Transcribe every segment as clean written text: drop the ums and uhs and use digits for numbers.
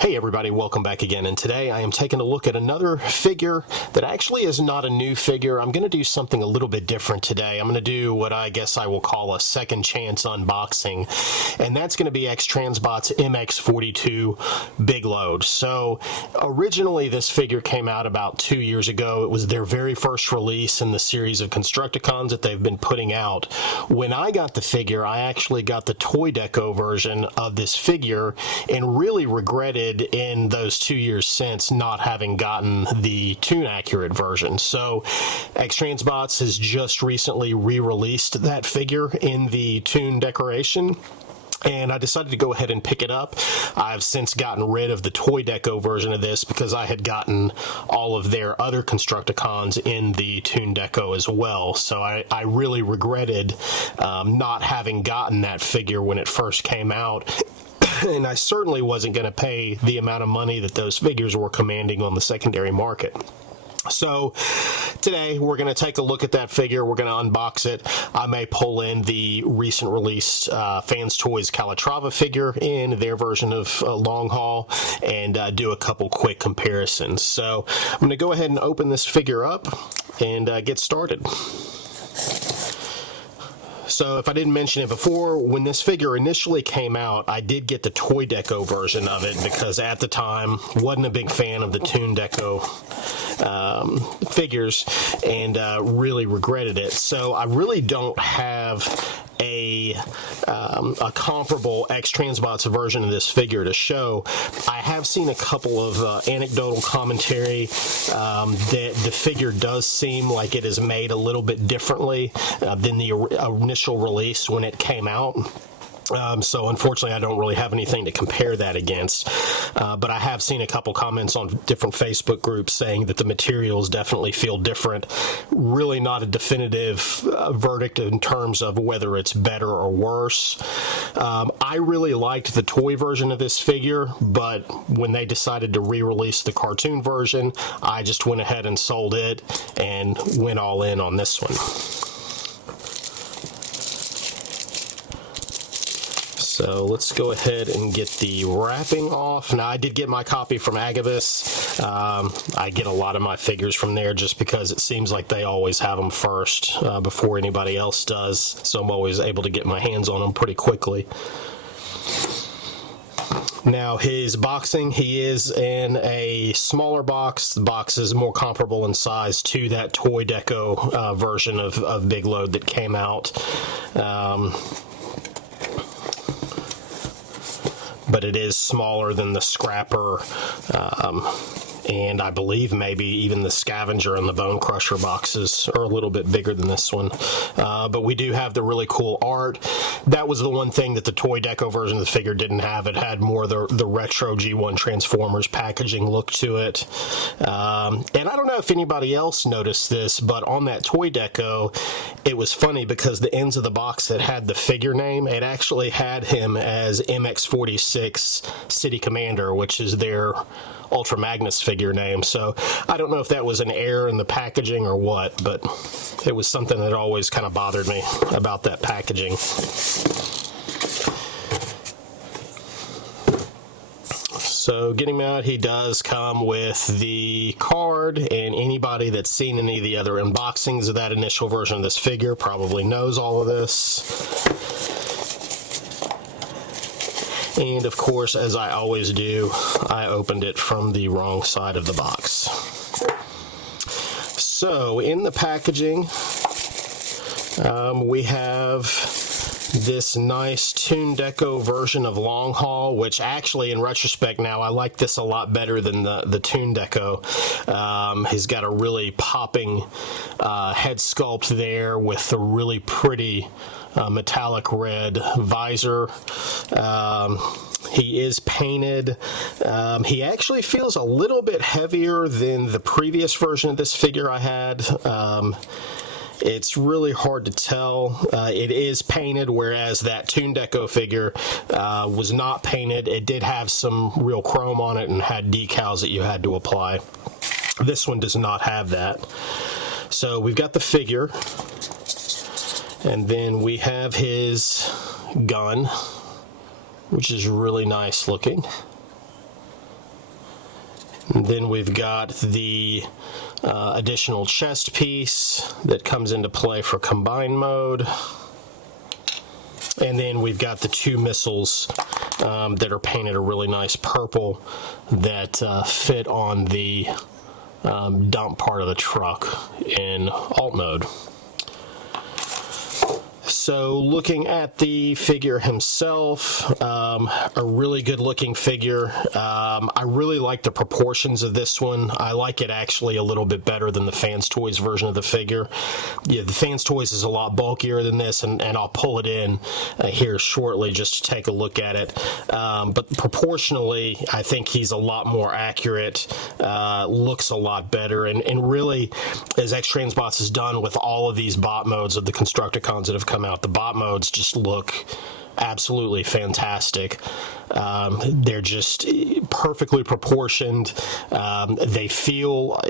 Hey everybody, welcome back again, and today I am taking a look at another figure that actually is not a new figure. I'm going to do something a little bit different today. I'm going to do what I guess I will call a second chance unboxing, and that's going to be X-Transbots MX42 Big Load. So originally this figure came out about 2 years ago. It was their very first release in the series of Constructicons that they've been putting out. When I got the figure, I actually got the toy deco version of this figure and really regretted in those 2 years since not having gotten the tune accurate version. So X-Transbots has just recently re-released that figure in the tune decoration, and I decided to go ahead and pick it up. I've since gotten rid of the toy deco version of this because I had gotten all of their other Constructicons in the tune deco as well. So I really regretted not having gotten that figure when it first came out. And I certainly wasn't going to pay the amount of money that those figures were commanding on the secondary market. So today we're going to take a look at that figure. We're going to unbox it. I may pull in the recent release Fans Toys Calatrava figure in their version of Long Haul and do a couple quick comparisons. So I'm going to go ahead and open this figure up and get started. So if I didn't mention it before, when this figure initially came out, I did get the toy deco version of it because at the time wasn't a big fan of the tune deco figures and really regretted it. So I really don't have a comparable X-Transbots version of this figure to show. I have seen a couple of anecdotal commentary that the figure does seem like it is made a little bit differently than the initial release when it came out. So unfortunately I don't really have anything to compare that against, but I have seen a couple comments on different Facebook groups saying that the materials definitely feel different. Really not a definitive verdict in terms of whether it's better or worse. I really liked the toy version of this figure, but when they decided to re-release the cartoon version, I just went ahead and sold it and went all in on this one. So let's go ahead and get the wrapping off. Now I did get my copy from Agabus. I get a lot of my figures from there just because it seems like they always have them first before anybody else does. So I'm always able to get my hands on them pretty quickly. Now his boxing, he is in a smaller box. The box is more comparable in size to that toy deco version of Big Load that came out. But it is smaller than the Scrapper, and I believe maybe even the Scavenger and the Bone Crusher boxes are a little bit bigger than this one. But we do have the really cool art. That was the one thing that the toy deco version of the figure didn't have. It had more of the retro G1 Transformers packaging look to it. And I don't know if anybody else noticed this, but on that toy deco, it was funny because the ends of the box that had the figure name, it actually had him as MX46 City Commander, which is their Ultra Magnus figure name. So I don't know if that was an error in the packaging or what, but it was something that always kind of bothered me about that packaging. So getting him out, he does come with the card, and anybody that's seen any of the other unboxings of that initial version of this figure probably knows all of this. And of course, as I always do, I opened it from the wrong side of the box. So in the packaging, we have this nice tune deco version of Long Haul, which actually in retrospect now I like this a lot better than the tune deco. He's got a really popping head sculpt there with a really pretty metallic red visor. He is painted. He actually feels a little bit heavier than the previous version of this figure I had. It's really hard to tell. It is painted, whereas that tune deco figure was not painted. It did have some real chrome on it and had decals that you had to apply. This one does not have that. So we've got the figure, and then we have his gun, which is really nice looking. And then we've got the additional chest piece that comes into play for combine mode. And then we've got the two missiles that are painted a really nice purple that fit on the dump part of the truck in alt mode. So looking at the figure himself, a really good looking figure. I really like the proportions of this one. I like it actually a little bit better than the Fans Toys version of the figure. Yeah, the Fans Toys is a lot bulkier than this, and I'll pull it in here shortly just to take a look at it. But proportionally, I think he's a lot more accurate, looks a lot better, and really, as X-Transbots has done with all of these bot modes of the Constructicons that have come out, the bot modes just look absolutely fantastic. They're just perfectly proportioned. They feel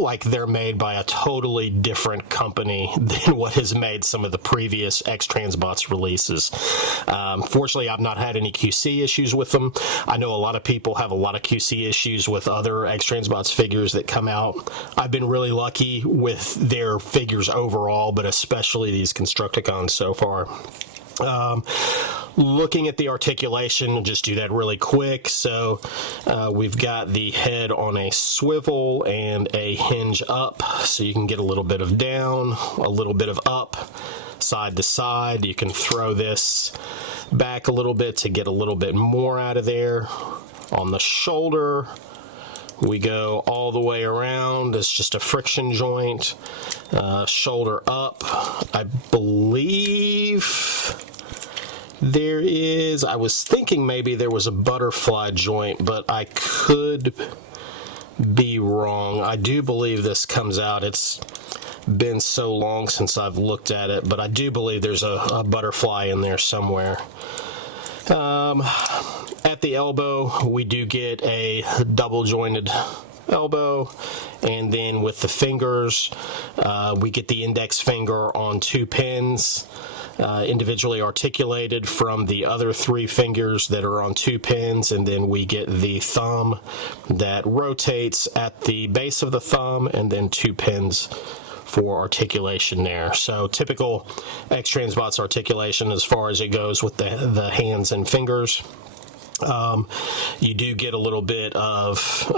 like they're made by a totally different company than what has made some of the previous X-Transbots releases. Fortunately, I've not had any QC issues with them. I know a lot of people have a lot of QC issues with other X-Transbots figures that come out. I've been really lucky with their figures overall, but especially these Constructicons so far. Looking at the articulation, just do that really quick. So we've got the head on a swivel and a hinge up, so you can get a little bit of down, a little bit of up, side to side. You can throw this back a little bit to get a little bit more out of there. On the shoulder, we go all the way around. It's just a friction joint. Shoulder up, I believe there is, I was thinking maybe there was a butterfly joint, but I could be wrong. I do believe this comes out. It's been so long since I've looked at it, but I do believe there's a butterfly in there somewhere. At the elbow, we do get a double jointed elbow, and then with the fingers, we get the index finger on two pins, individually articulated from the other three fingers that are on two pins, and then we get the thumb that rotates at the base of the thumb, and then two pins for articulation there. So typical X-Transbots articulation as far as it goes with the hands and fingers. You do get a little bit of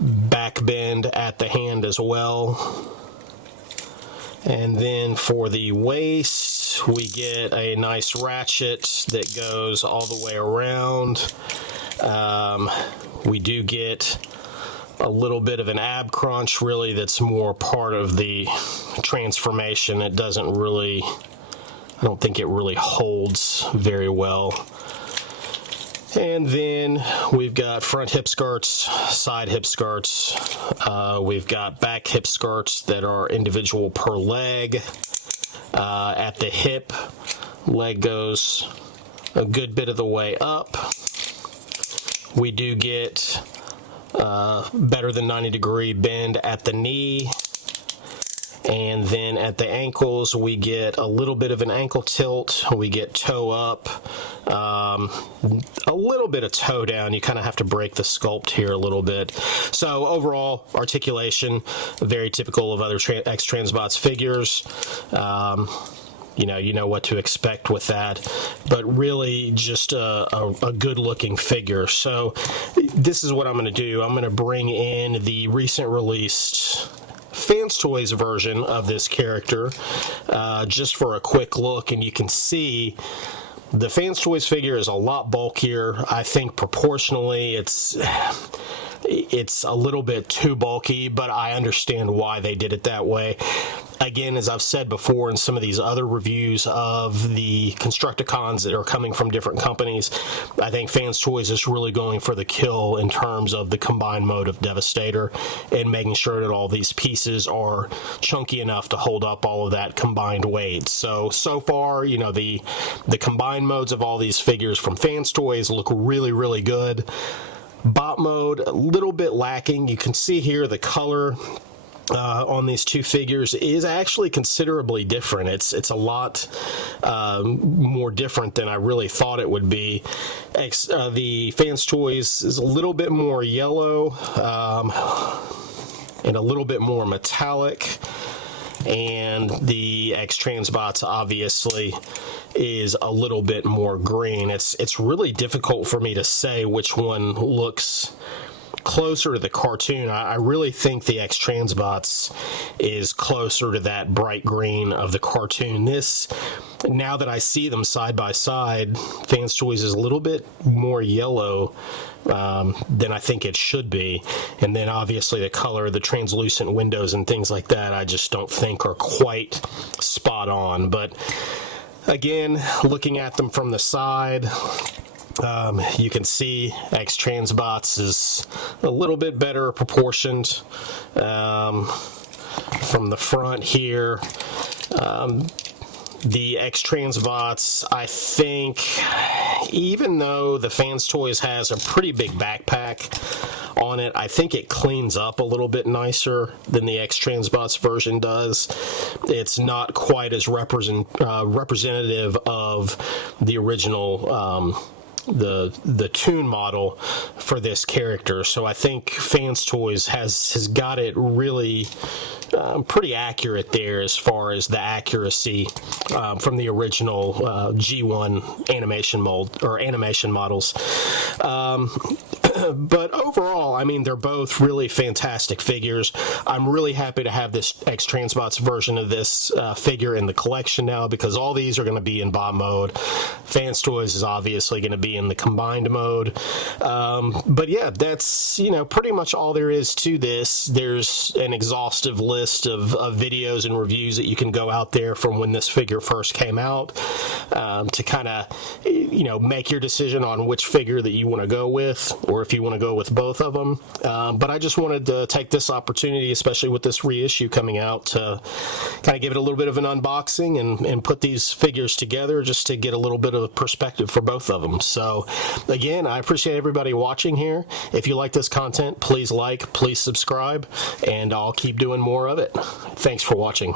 back bend at the hand as well. And then for the waist, we get a nice ratchet that goes all the way around. We do get a little bit of an ab crunch, really, that's more part of the transformation. It doesn't really, I don't think it really holds very well. And then we've got front hip skirts, side hip skirts. We've got back hip skirts that are individual per leg. At the hip, leg goes a good bit of the way up. We do get better than 90-degree bend at the knee. And then at the ankles, we get a little bit of an ankle tilt. We get toe up, a little bit of toe down. You kind of have to break the sculpt here a little bit. So overall, articulation, very typical of other X-Transbots figures. You know what to expect with that, but really just a good-looking figure. So this is what I'm going to do. I'm going to bring in the recent released Fans Toys version of this character just for a quick look, and you can see the Fans Toys figure is a lot bulkier. I think proportionally it's a little bit too bulky, but I understand why they did it that way. Again, as I've said before in some of these other reviews of the Constructicons that are coming from different companies, I think Fans Toys is really going for the kill in terms of the combined mode of Devastator and making sure that all these pieces are chunky enough to hold up all of that combined weight. So far, the combined modes of all these figures from Fans Toys look really, really good. Bot mode, a little bit lacking. You can see here the color on these two figures is actually considerably different. It's a lot more different than I really thought it would be. The Fans Toys is a little bit more yellow and a little bit more metallic, and the X-Transbots obviously is a little bit more green. It's really difficult for me to say which one looks closer to the cartoon. I really think the X-Transbots is closer to that bright green of the cartoon. This, now that I see them side by side, Fans Toys is a little bit more yellow than I think it should be. And then obviously the color, the translucent windows and things like that, I just don't think are quite spot on. But again, looking at them from the side, you can see X-Transbots is a little bit better proportioned from the front here. The X-Transbots, I think, even though the Fans Toys has a pretty big backpack on it, I think it cleans up a little bit nicer than the X-Transbots version does. It's not quite as representative of the original the Toon model for this character. So I think Fans Toys has got it really pretty accurate there as far as the accuracy from the original G1 animation mold or animation models. But overall, I mean, they're both really fantastic figures. I'm really happy to have this X-Transbots version of this figure in the collection now, because all these are going to be in bot mode. Fans Toys is obviously going to be in the combined mode. But yeah, that's, you know, pretty much all there is to this. There's an exhaustive list of videos and reviews that you can go out there from when this figure first came out to kind of, you know, make your decision on which figure that you want to go with, or if you want to go with both of them. But I just wanted to take this opportunity, especially with this reissue coming out, to kind of give it a little bit of an unboxing and put these figures together just to get a little bit of perspective for both of them. So again, I appreciate everybody watching here. If you like this content, please like, please subscribe, and I'll keep doing more of it. Thanks for watching.